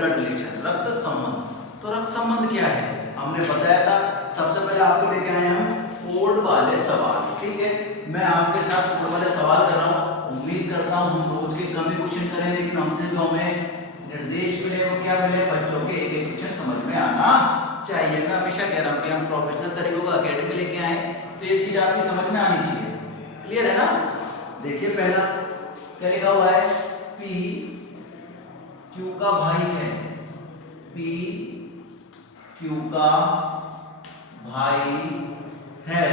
Blood relation, रक्त संबंध। तो रक्त संबंध क्या है हमने बताया था। सबसे पहले आपको लेके आए हम कोड वाले सवाल, ठीक है। मैं आपके साथ कोड वाले सवाल कर रहा हूँ, उम्मीद करता हूँ हम रोज के कम ही क्वेश्चन करें, लेकिन हमसे जो हमें निर्देश मिले वो क्या मिले, बच्चों के एक एक क्वेश्चन समझ में आना चाहिए। मैं हमेशा कह रहा हूँ कि हम प्रोफेशनल तरीकों का अकेडमी लेके आए, तो ये चीज आपकी समझ में आनी चाहिए। क्लियर है ना। देखिए पहला क्या लिखा हुआ है, P Q का भाई है, P Q का भाई है।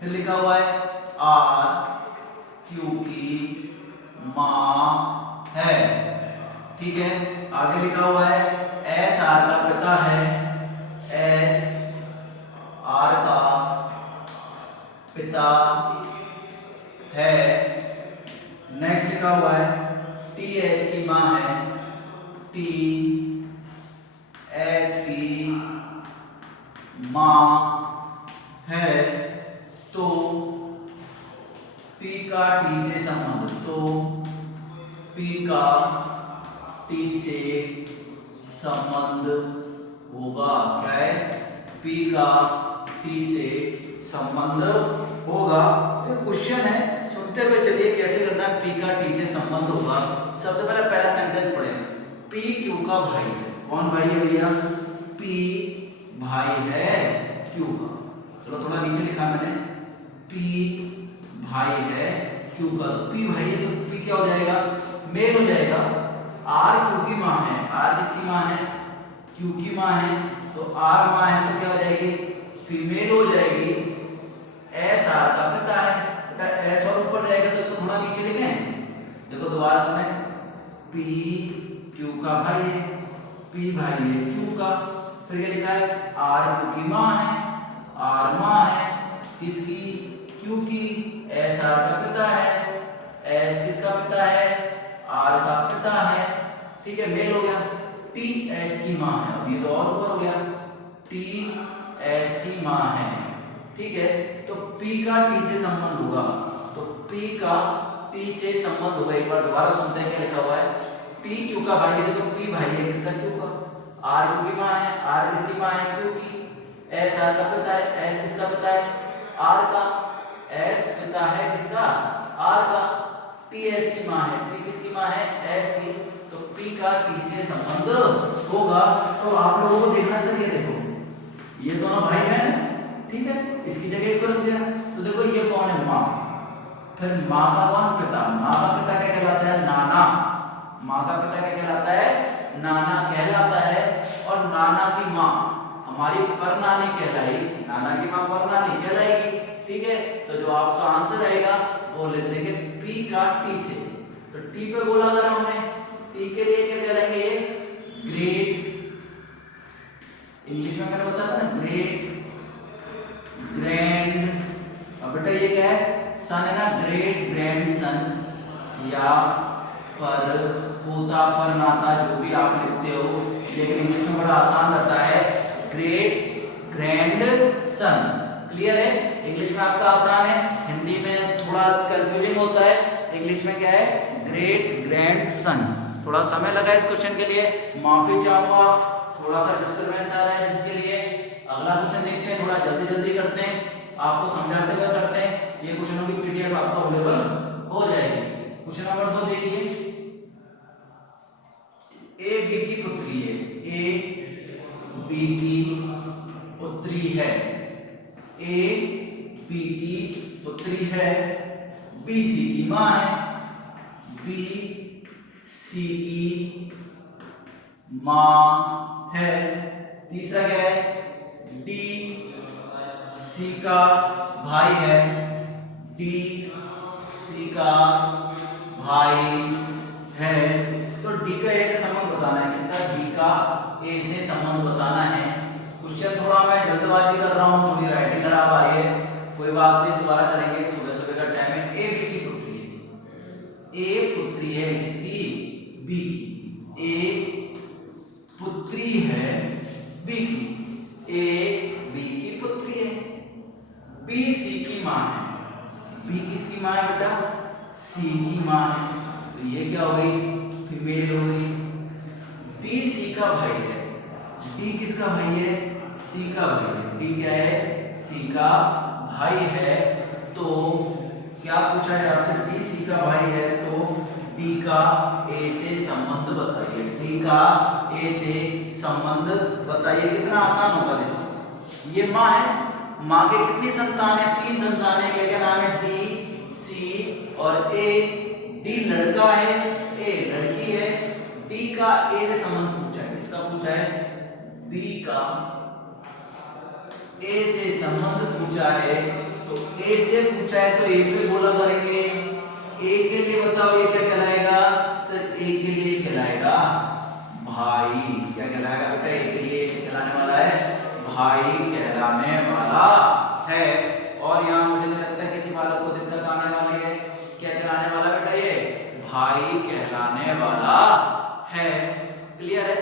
फिर लिखा हुआ है R Q की माँ है, ठीक है। आगे लिखा हुआ है S R का पिता है, S R का पिता है। नेक्स्ट लिखा हुआ है T S की माँ है, T S की माँ है। तो P का T से संबंध, तो P का T से संबंध होगा। क्या है, P का T से संबंध होगा। तो क्वेश्चन है, सुनते हुए चलिए कैसे करना है। P का T से संबंध होगा। सबसे पहला सेंटेंस पढ़ें, P Q का भाई है। कौन भाई है भैया, P भाई है Q का। चलो थोड़ा नीचे लिखा मैंने, P भाई है Q का। तो P भाई है तो P क्या हो जाएगा, मेल हो जाएगा। R Q की माँ है, R किसकी माँ है, Q की माँ है। तो R माँ है तो क्या हो जाएगी, फीमेल हो जाएगी। S R का पिता है, बेटा S और ऊपर जाएगा तो इसको थोड़ा नीचे लिखें। देखो दोबारा सुने, P Q का भाई है, P भाई है Q का। फिर ये लिखा है R Q की माँ है, R माँ है किसकी, Q की। S R का पिता है, S किसका पिता है, R का पिता है, ठीक है, मेल हो गया। T S की माँ है, अब ये तो और ऊपर हो गया, T S की माँ है, ठीक है। तो P का T से संबंध होगा, तो P का T से संबंध होगा। एक बार दोबारा सुनते हैं क्या लिखा हुआ है, P Q का भाई है। देखो P भाई है किसका, Q का। R Q की माँ है, R किसकी माँ है, Q की। S R का पिता है, S किसका पिता है, R का। S पिता है किसका, R का। T S की माँ है, T किसकी माँ है, S की। तो P का T से संबंध होगा। तो आप लोगों को देखना चाहिए, देखो ये दोनों भाई बहन, ठीक है, इसकी जगह इसको रख दिया। तो देखो ये कौन है, माँ। फिर माँ का कौन, पिता। माँ का पिता क्या कहलाता है, नाना। माँ का पिता क्या कहलाता है, नाना कहलाता है। और नाना की माँ हमारी परनानी कहलाई, नाना की माँ परनानी कहलाएगी, ठीक है। तो जो आपका आंसर रहेगा वो लिख देंगे P का T से। तो T पे बोला अगर हमने, T के लिए क्या करेंगे, ग्रेट, इंग्लिश में मैंने बताया ना, ग्रेट ग्रैंड। अब बेटा ये क्या है, सन है ना, ग्रेट ग्रैंड सन, या पर पोता पर नाता जो भी आप लिखते हो, लेकिन इंग्लिश में बड़ा आसान रहता है, ग्रेट ग्रैंड सन। क्लियर है, इंग्लिश में आपका आसान है, हिंदी में थोड़ा कंफ्यूजिंग होता है। इंग्लिश में क्या है, ग्रेट ग्रैंड सन। थोड़ा समय लगा इस क्वेश्चन के लिए, माफी चाहूंगा, थोड़ा सा डिस्टर्बेंस आ रहा है जिसके लिए। अगला क्वेश्चन देखते हैं, थोड़ा जल्दी जल्दी करते हैं, आपको समझाते हुए करते हैं। ये क्वेश्चनों की पीडीएफ आपको अवेलेबल हो जाएगी। क्वेश्चन नंबर 2 देखिए, ए बी की पुत्री है, ए बी की पुत्री है, ए बी की पुत्री है, बी सी की माँ है, बी सी की माँ है। तीसरा क्या है, डी सी का भाई है, डी सी का भाई है। तो डी का ए से संबंध बताना है, किसका, डी का ए से संबंध बताना है। क्वेश्चन थोड़ा मैं जल्दबाजी कर रहा हूँ, थोड़ी राइटिंग खराब आई है, कोई बात नहीं, दोबारा करेंगे, सुबह सुबह का टाइम है। ए बी की पुत्री है, ए पुत्री है किसकी, बी की। ए पुत्री है बी की, ए बी की पुत्री है, बी सी की माँ है। बी किसकी माँ है बेटा, सी की माँ है। तो ये क्या हो गई, फीमेल हो गई। डी का भाई है, डी किसका भाई है, सी का भाई है, डी क्या है, सी का भाई है। तो क्या पूछा है आपसे, डी सी का भाई है तो डी का ए से संबंध बताइए, डी का ए से संबंध बताइए। कितना आसान होगा, देखो ये माँ है, माँ के कितनी संतान है, 3 संतान है, क्या क्या नाम है, डी सी और ए। डी लड़का है, ए लड़की है, डी का ए से संबंध पूछा है, किसका पूछा है, डी का ए से संबंध पूछा है। तो ए से पूछा है तो ए पे बोला करेंगे, ए के लिए बताओ ये क्या कहलाएगा, सर ए के लिए कहलाएगा भाई। क्या कहलाएगा बेटा, ए के लिए कहलाने वाला है भाई, कहलाने वाला है। और यहाँ मुझे नहीं लगता किसी वालों को दिक्कत आने वाली है, क्या कहलाने वाला बेटा, ये भाई कहलाने वाला है। क्लियर है,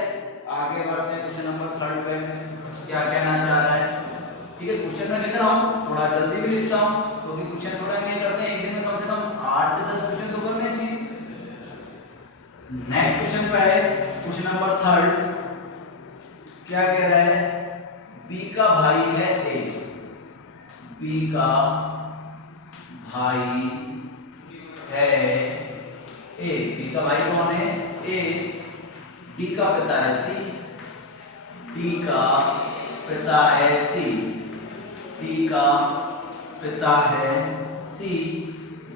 आगे बढ़ते हैं क्वेश्चन नंबर 3 पे, क्या कहना चाह रहा है। ठीक है, क्वेश्चन में लिख रहा हूँ, थोड़ा जल्दी भी लिखता हूँ क्योंकि क्वेश्चन थोड़ा नहीं करते हैं, एक दिन में कम से कम 8 से 10 क्वेश्चन तो करने चाहिए। नेक्स्ट क्वेश्चन पे है क्वेश्चन नंबर 3, क्या कह रहा है, बी का भाई है ए, बी का भाई है ए, बी का भाई कौन है, ए, डी का पिता है सी, डी का पिता है सी, डी का पिता है सी,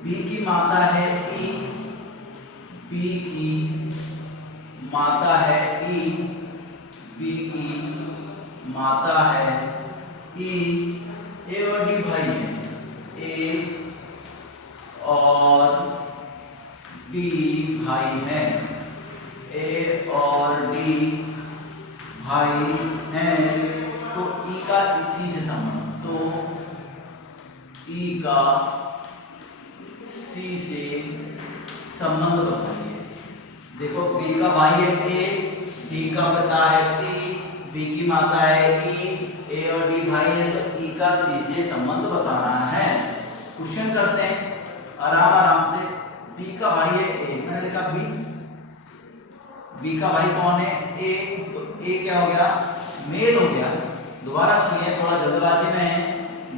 बी की माता है ई, बी की माता है ई, बी की माता है ई, ए और डी भाई है, ए और डी भाई है, ए और डी भाई हैं। तो ई का इसी से संबंध, तो ई का सी से संबंध बताइए। देखो बी का भाई है ए, डी का पिता है सी, बी की माता है ई, ए और डी भाई है, तो ई का सी से संबंध बताना है। क्वेश्चन करते हैं आराम आराम से। बी का भाई है ए, मैंने लिखा बी, बी का भाई कौन है, ए, तो ए क्या हो गया, मेल हो गया। दोबारा सुनिए, थोड़ा जल्दबाजी में है।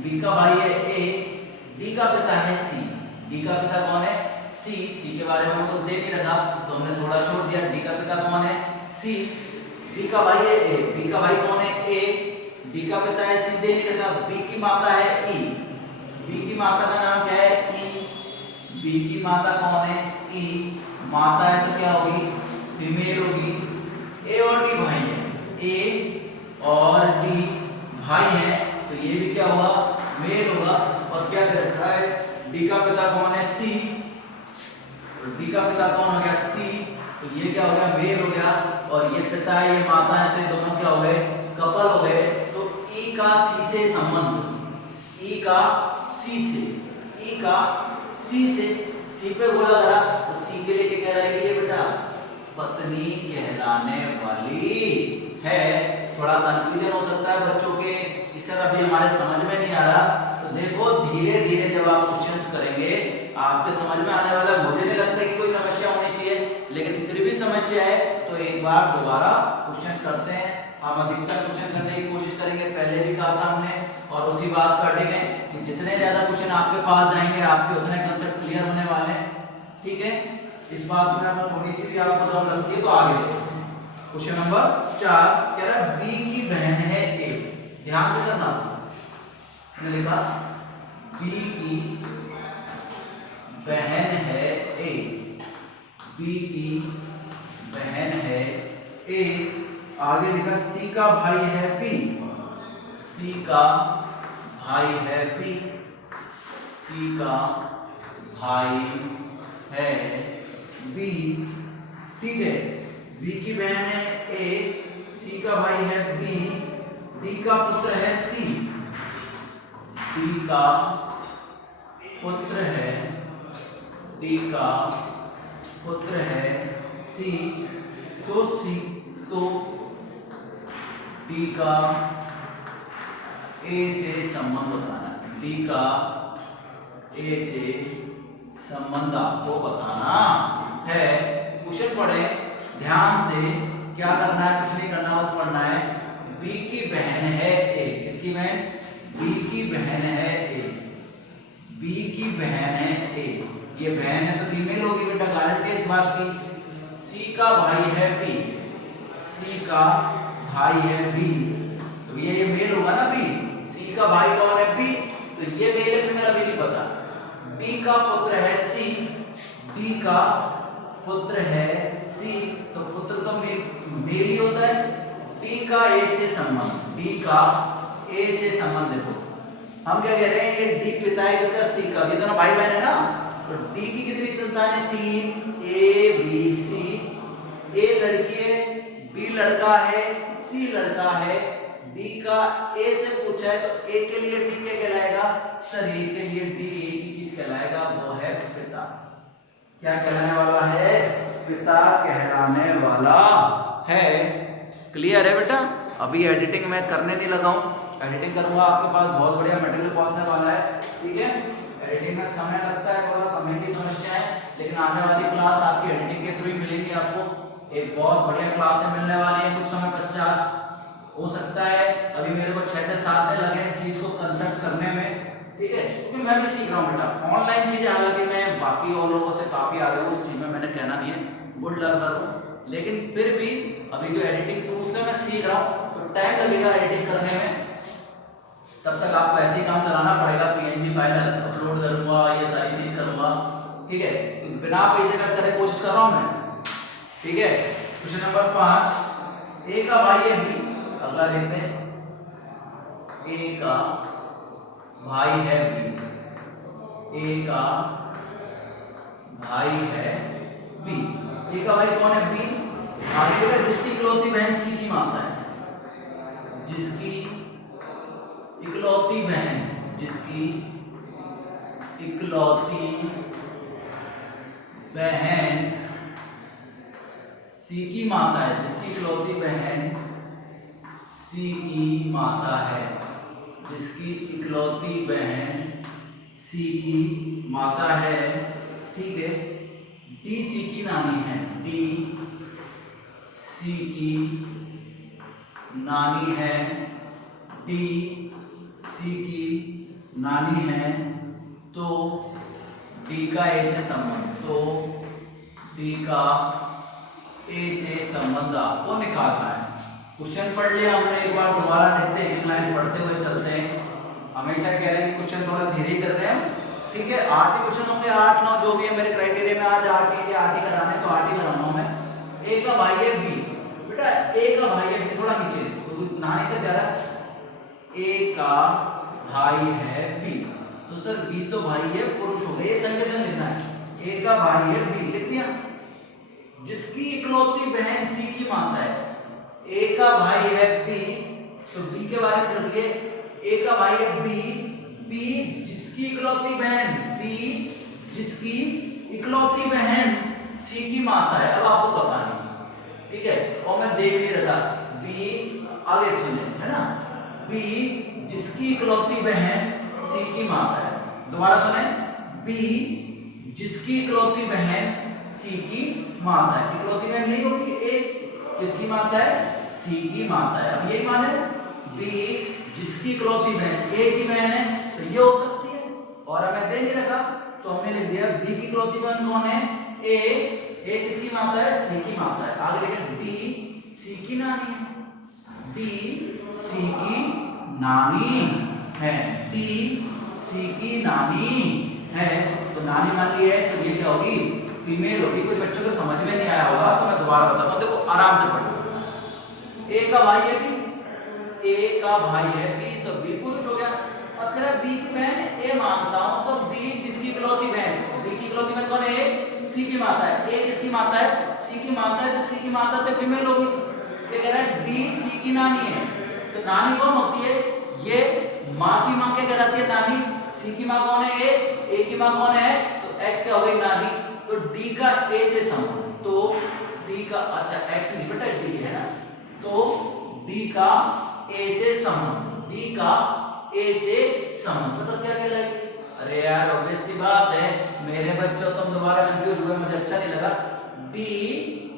बी का भाई है ए, डी का पिता है सी, डी का पिता कौन है, सी, सी के बारे में हमको दे नहीं रखा तो हमने थोड़ा छोड़ दिया। डी का पिता कौन है, सी, बी का भाई है ए, बी का भाई कौन है, ए, डी का पिता है सी, दे नहीं रखा। बी की माता है ई, बी की माता का नाम क्या है, ई, बी की माता कौन है, ई, माता है तो क्या होगी, फीमेल होगी। ए और डी भाई है, ए और डी भाई है, तो ये भी क्या होगा, मेल होगा। और क्या दे रखा है, डी का पिता कौन है, सी, और डी का पिता कौन हो गया, सी, तो ये क्या हो गया, मेल हो गया। और ये पिता है ये माता है, तो ये दोनों क्या हो गए, कपल हो गए। तो ई का सी से संबंध, ई का सी से, ई का सी से, सी पे बोला गया तो सी के लिए क्या कह रहा है, ये बेटा पत्नी कहलाने वाली है। थोड़ा कंफ्यूजन हो सकता है बच्चों के, इस तरह अभी हमारे समझ में नहीं आ रहा, तो देखो धीरे धीरे जब आप क्वेश्चंस करेंगे आपके समझ में आने वाला। मुझे नहीं लगता कि कोई समस्या होनी चाहिए, लेकिन फिर भी समस्या है तो एक बार दोबारा क्वेश्चन करते हैं। हम अधिकतर क्वेश्चन करने की कोशिश करेंगे, पहले भी कहा था हमने, और उसी बात पर अड़ेंगे कि जितने ज्यादा क्वेश्चन आपके पास जाएंगे आपके उतने कंसेप्ट क्लियर होने वाले हैं। ठीक है, इस बात में आप थोड़ी सी भी आपको प्रॉब्लम लगती है तो आगे देखते हैं। क्वेश्चन नंबर 4 कह रहा है बी की बहन है ए, ध्यान से करना, मैंने लिखा बी की बहन है ए, बी की बहन है ए, आगे लिखा सी का भाई है बी, सी का भाई है बी, सी का भाई है बी। ठीक है, बी की बहन है ए, सी का भाई है बी, डी का पुत्र है सी, डी का पुत्र है, डी का पुत्र है सी, तो सी, तो डी का ए से संबंध बताना, डी का ए से संबंध आपको बताना है। क्वेश्चन पढ़े ध्यान से, क्या करना है, कुछ नहीं करना, बस पढ़ना है। बी की बहन है ए, किसकी बहन, बी की बहन है ए, बी की बहन है ए, ये बहन है तो फीमेल होगी बेटा, गारंटी इस बात की। सी का भाई है बी, सी का भाई है बी, तो ये मेल होगा ना बी, सी का भाई कौन है बी, तो ये मेल है फीमेल अभी नहीं पता। डी का पुत्र है सी, डी का पुत्र है सी, तो पुत्र तो मेल ही होता है। डी का ए से संबंध, डी का ए से संबंध देखो, हम क्या कह रहे हैं, ये डी पिता है किसका, सी का, ये दोनों भाई बहन है ना, तो डी की कितनी संतान है, 3, ए बी सी, ए लड़की है, बी लड़का है, सी लड़का है। डी का ए से पूछा है तो ए के लिए डी क्या कहलाएगा, सर ए के लिए डी एक ही चीज कहलाएगा, वो है पिता। क्या कहलाने वाला है, पिता कहलाने वाला है। क्लियर है बेटा, अभी एडिटिंग मैं करने नहीं लगा हूं, एडिटिंग करूंगा, आपके पास बहुत बढ़िया मटेरियल पहुंचने वाला है, ठीक है। एडिटिंग में समय लगता है, थोड़ा समय की समस्या है, लेकिन आने वाली क्लास आपकी एडिटिंग के थ्रू ही मिलेगी आपको, एक बहुत बढ़िया क्लास है मिलने वाली है कुछ समय पश्चात। हो सकता है अभी मेरे को 6 से 7 दिन लगे इस चीज को कंसेप्ट करने में, ठीक है, क्योंकि मैं भी सीख रहा हूँ बेटा, ऑनलाइन चीजें, हालांकि मैं बाकी और लोगों से काफी आगे हूँ इस चीज में, मैंने कहना नहीं है, गुड लर्नर हूँ, लेकिन फिर भी अभी जो एडिटिंग टूल्स है मैं सीख रहा हूँ, तो टाइम लगेगा एडिटिंग करने में, तब तक आपको ऐसे ही काम चलाना पड़ेगा, पीएनजी फाइल अपलोड करूंगा, ये सारी चीज करूंगा, ठीक है, तो बिना पैसे कट करे कोशिश कर रहा हूं मैं, ठीक है। क्वेश्चन नंबर 5, ए का भाई है बी, अगला देखते हैं, ए का भाई है बी, ए का भाई है बी, ए का भाई कौन है, बी। आगे देखा, जिसकी इकलौती बहन सी की माता है, जिसकी इकलौती बहन, जिसकी इकलौती बहन सी की माता है, जिसकी इकलौती बहन सी की माता है, जिसकी इकलौती बहन सी की माता है, ठीक है। डी सी की नानी है, डी सी की नानी है, डी सी की नानी है, तो डी का ए से संबंध, तो डी का ए से संबंध आपको निकालना है। क्वेश्चन पढ़ लिया हमने, एक बार दोबारा देखते हैं, एक लाइन पढ़ते हुए चलते हैं, हमेशा कह रहे हैं कि क्वेश्चन थोड़ा धीरे ही कर रहे हैं, ठीक है। 8 ही क्वेश्चन होंगे, 8 9 जो भी है मेरे क्राइटेरिया में, आज 8 ही कराने, तो 8 ही कराना हूं मैं। ए का भाई है बी, बेटा ए का भाई है बी, थोड़ा नीचे तो नानी तक जा रहा है, ए का भाई है बी, तो सर बी तो भाई है, पुरुष हो गए, ये संज्ञा से लिखना है, ए का भाई है बी लिख दिया। जिसकी इकलौती बहन सी की माता है, ए का भाई है बी, तो बी के बारे में कर लिए, ए का भाई है बी, बी जिसकी इकलौती बहन, बी जिसकी इकलौती बहन सी की माता है, अब आपको पता नहीं, ठीक है, और मैं देख नहीं रहा, बी आगे सुने, है ना, बी जिसकी इकलौती बहन सी की माता है, दोबारा सुने, बी जिसकी इकलौती बहन सी की माता है, इकलौती बहन यही होगी, एक किसकी माता है, सी की माता है, अब यही माने, बी जिसकी इकलौती बहन ए की बहन है, तो ये हो सकती है, और हमें दे नहीं रखा तो हमने लिख दिया बी की इकलौती बहन कौन है, ए किसकी माता है, सी की माता है। आगे लिखें डी सी की नानी है, डी सी की नानी है, डी सी की नानी है, तो नानी मान ली है, तो ये क्या होगी, फीमेल होगी। कुछ बच्चों को समझ में नहीं आया होगा तो मैं दोबारा बताता हूं, देखो आराम से पढ़ो। ए का भाई है बी, ए का भाई है बी, तो बी पुरुष हो गया, और फिर बी की बहन ए मानता हूं, तो बी जिसकी इकलौती बहन, बी की इकलौती बहन कौन है, सी की माता है, ए किसकी माता है, सी की माता है, तो सी की माता तो फीमेल होगी, ये कह रहा है डी सी की नानी है, तो नानी कौन होती है, ये माँ की माँ क्या कहलाती है, नानी, सी की माँ कौन है, ए की माँ कौन है, एक्स, तो एक्स क्या हो गई, नानी, तो डी का ए से संबंध, तो डी का, अच्छा एक्स नहीं बेटा डी है ना, तो डी का ए से संबंध, डी का ए से संबंध, तो क्या कहलाएगी, अरे यार ऑब्वियस सी बात है, मेरे बच्चों तुम दोबारा कंफ्यूज हुए, मुझे अच्छा नहीं लगा, डी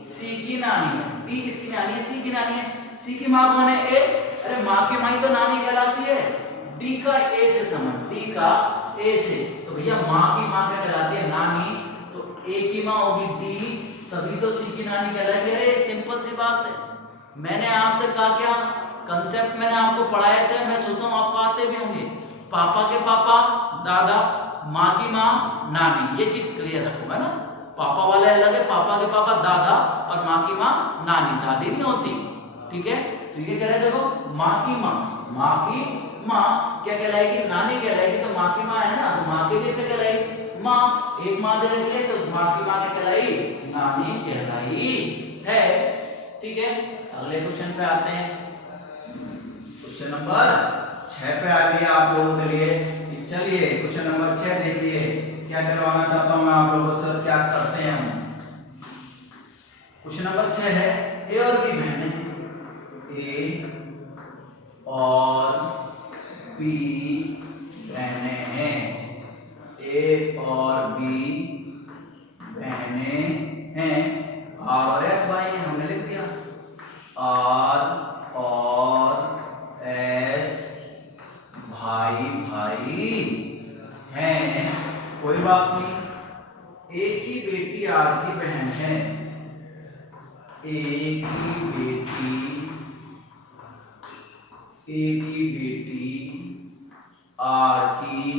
सी की नानी है, डी किसकी नानी है? सी की नानी है। सी की माँ कौन है? ए। अरे माँ की माँ ही तो नानी कहलाती है। डी का ए से संबंध, डी का ए से, तो भैया माँ की माँ क्या कहलाती है? नानी। तो ए की माँ होगी डी, तभी तो सी की नानी कहलाएगी। अरे सिंपल सी बात है। मैंने आपसे कहा क्या, कंसेप्ट मैंने आपको पढ़ाए थे, मैं सोचता हूँ आपको आते भी होंगे। पापा के पापा दादा, माँ की माँ नानी, ये चीज क्लियर रखूंगा ना। पापा वाले अलग है, पापा के पापा दादा और माँ की माँ नानी, दादी नहीं होती। ठीक है, तो ये कह रहे हैं देखो, माँ की माँ, माँ की माँ क्या कहलाएगी? नानी कहलाएगी। तो माँ की माँ है ना, तो माँ के लिए क्या कहलाएगी? माँ। एक माँ दे रखी है, तो माँ की माँ क्या कहलाई? नानी कहलाई है। ठीक है, अगले क्वेश्चन पे आते हैं। क्वेश्चन नंबर 6 पे आ गया आप लोगों के लिए। चलिए क्वेश्चन नंबर 6 देखिए, क्या करवाना चाहता हूं मैं आप लोगों से, क्या करते हैं हम। क्वेश्चन नंबर 6 है, ए और बी बहनें, ए और बी बहनें हैं, ए और बी बहनें हैं, आर और एस भाई हैं, हमने लिख दिया। आर और एस भाई भाई हैं, कोई बात नहीं। ए की बेटी आर की बहन है, ए की बेटी आर की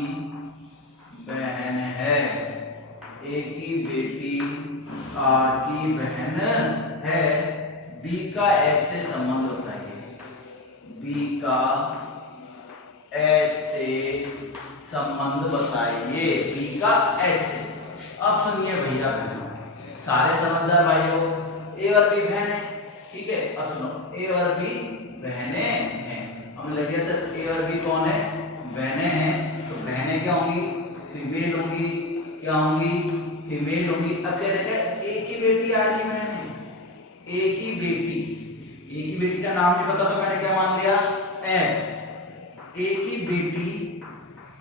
बहन है, ए की बेटी आर की बहन है। बी का एस से संबंध बताइए, बी का एस से संबंध बताइए, बी का एस से। अब सुनिए भैया बहनों, सारे समझदार भाइयों, ए और बी बहन है। ठीक है, अब सुनो, ए और बी बहनें हैं। हमने लग दिया सर, ए और बी कौन है? बहनें हैं। तो बहनें क्या होंगी? फीमेल होंगी। क्या होंगी? फीमेल होंगी। अब कह रहे हैं ए की बेटी आर की बहन है, ए की बेटी का नाम नहीं पता तो मैंने क्या मान लिया? एक्स। ए की बेटी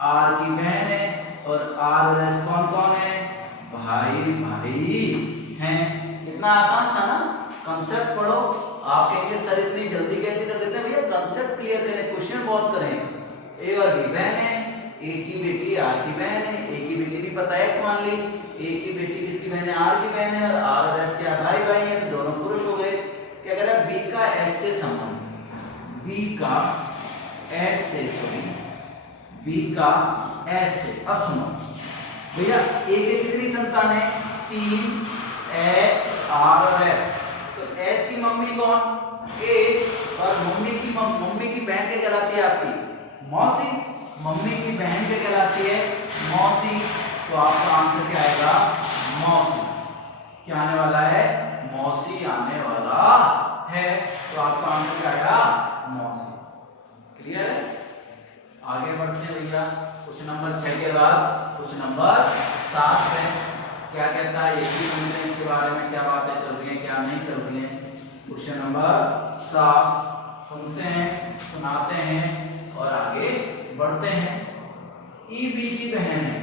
आर की बहन है, और आर और एस कौन कौन है? भाई भाई हैं। कितना आसान था ना, कंसेप्ट पढ़ो। आप कहेंगे सर इतनी जल्दी कैसे कर देते हैं? भैया कंसेप्ट क्लियर करें, क्वेश्चन बहुत करें। ए और बी बहन है, ए की बेटी आर की बहन है, ए की बेटी भी पता है एक्स मान ली, ए की बेटी किसकी बहन है? आर की बहन है, और आर और एस क्या भाई भाई है, तो दोनों पुरुष हो गए। क्या कह रहा है? बी का एस से संबंध, बी का एस से, सॉरी बी का एस से। अब सुनो भैया, ए के कितनी संतान है? 3, एक्स आर और एस। तो एस की मम्मी कौन? ए, और मम्मी की बहन क्या कहलाती है आपकी? मौसी। मम्मी की बहन क्या कहलाती है? मौसी। तो आपका आंसर क्या आएगा? मौसी। क्या आने वाला है? मौसी आने वाला है। तो आपका आंसर क्या आएगा? मौसी। क्लियर है? आगे बढ़ते हैं भैया। क्वेश्चन नंबर 6 के बाद क्वेश्चन नंबर 7 में क्या कहता है, ये भी सुनते हैं इसके बारे में, क्या बातें चल रही हैं क्या नहीं चल रही हैं। क्वेश्चन नंबर 7 सुनते हैं, सुनाते हैं और आगे बढ़ते हैं। ई बी की बहन है,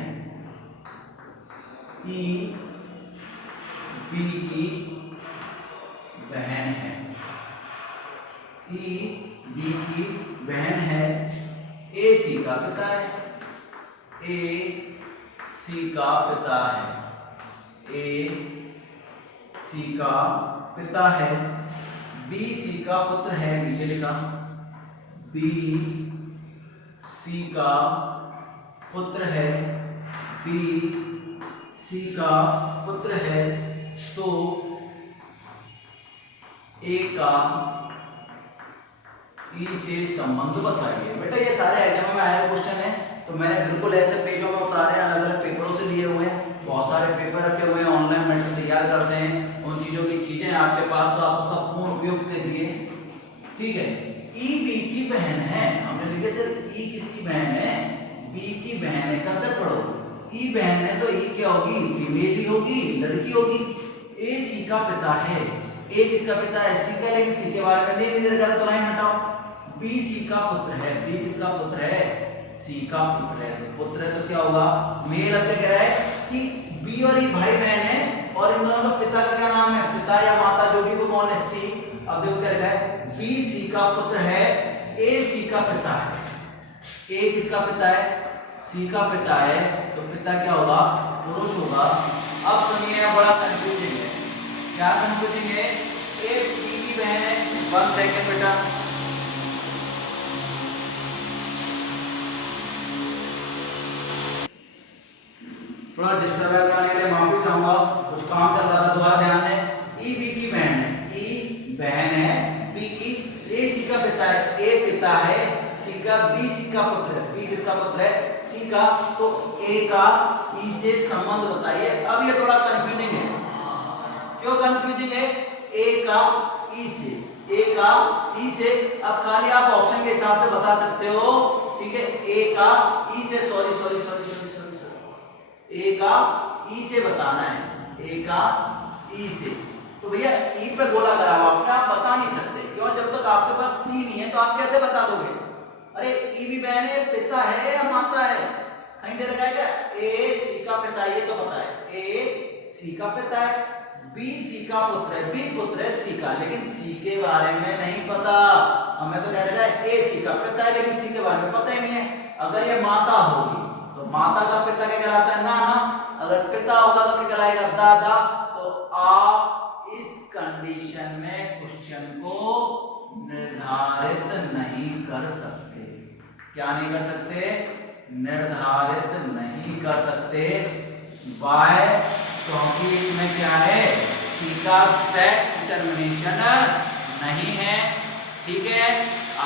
ई बी की बहन है, ई बी की बहन है, ए सी का पिता है, ए सी का पिता है, ए सी का पिता है, बी सी का पुत्र है, नीचे लिखा, बी सी का पुत्र है, बी सी का पुत्र है। तो ए का ई से संबंध बताइए। बेटा ये सारे एग्जाम में आया क्वेश्चन है, तो मैंने बिल्कुल ऐसे पेजों में उतारे, अलग अलग पेपरों से लिए हुए हैं, बहुत सारे पेपर रखे हुए हैं, ऑनलाइन मेथड तैयार करते हैं, उन चीजों की चीजें आपके पास, तो आप उसका पूर्ण उपयोग कीजिए। ठीक है, ई बी की बहन है, हमने लिखे सर ई किसकी बहन है? बी की बहन है। कंसेप्ट पढ़ो, ई बहन है तो ई क्या होगी? फीमेल ही होगी, लड़की होगी। ए सी का पिता है, ए किसका पिता है? सी का, लेकिन सी के बारे में नहीं लिखा तो लाइन हटाओ। बी सी का पुत्र है, बी किसका पुत्र है? सी का पुत्र है। तो पुत्र है तो क्या होगा? मेल। अब क्या कह रहा है कि बी और ई भाई बहन है, और इन दोनों का पिता का क्या नाम है? पिता या माता जो भी, वो कौन है? सी। अब देखो क्या लिखा है, बी सी का पुत्र है, ए सी का पिता है। ए किसका पिता है, सी का पिता है, तो पिता क्या होगा, पुरुष होगा। अब सुनिए बड़ा कंफ्यूजिंग है, क्या कंफ्यूजिंग है, ए बी की बहन है, 1 सेकंड बेटा, थोड़ा डिस्टर्बेंस आने के लिए माफी चाहूंगा, कुछ काम चल रहा था, दोबारा ध्यान दें। ई बी की बहन है, ई बहन है बी की, ए सी का पिता है, ए पिता है सी का, बी सी का पुत्र है, बी किसका पुत्र है, सी का, तो ए का ई से संबंध बताइए। अब ये थोड़ा कंफ्यूजिंग है, क्यों कंफ्यूजिंग है, ए का ई से, ए का ई से, अब खाली आप ऑप्शन के हिसाब से बता सकते हो, ठीक है, ए का ई से, sorry sorry sorry sorry sorry sorry, ए का ई से बताना है, ए का ई से, तो भैया ई पे गोला करा हुआ आपने, आप बता नहीं सकते, क्यों, जब तक आपके पास सी नहीं है तो आप कैसे बता दोगे। अरे ई भी बहन है, पिता है या माता है, कहीं दे रखा है क्या, ए सी का पिता, ये तो पता है, ए सी का पिता है, बी सी का पुत्र है, बी पुत्र है सी का, लेकिन सी के बारे में नहीं पता, हमें तो कह रखा है ए सी का पिता है, लेकिन सी के बारे में पता ही नहीं है। अगर ये माता होगी तो माता का पिता क्या कहलाता है, नाना, अगर पिता होगा तो क्या कहलाएगा, दादा। तो आप इस कंडीशन में क्वेश्चन को निर्धारित नहीं कर सकते, क्या नहीं कर सकते, निर्धारित नहीं कर सकते, वाई, क्योंकि इसमें क्या है, सी का सेक्स डिटर्मिनेशन नहीं है, ठीक है।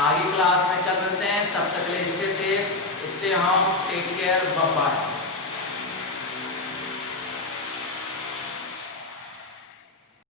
आगे क्लास में चल रहे हैं, तब तक के लिए stay safe, stay home, take care, bye bye.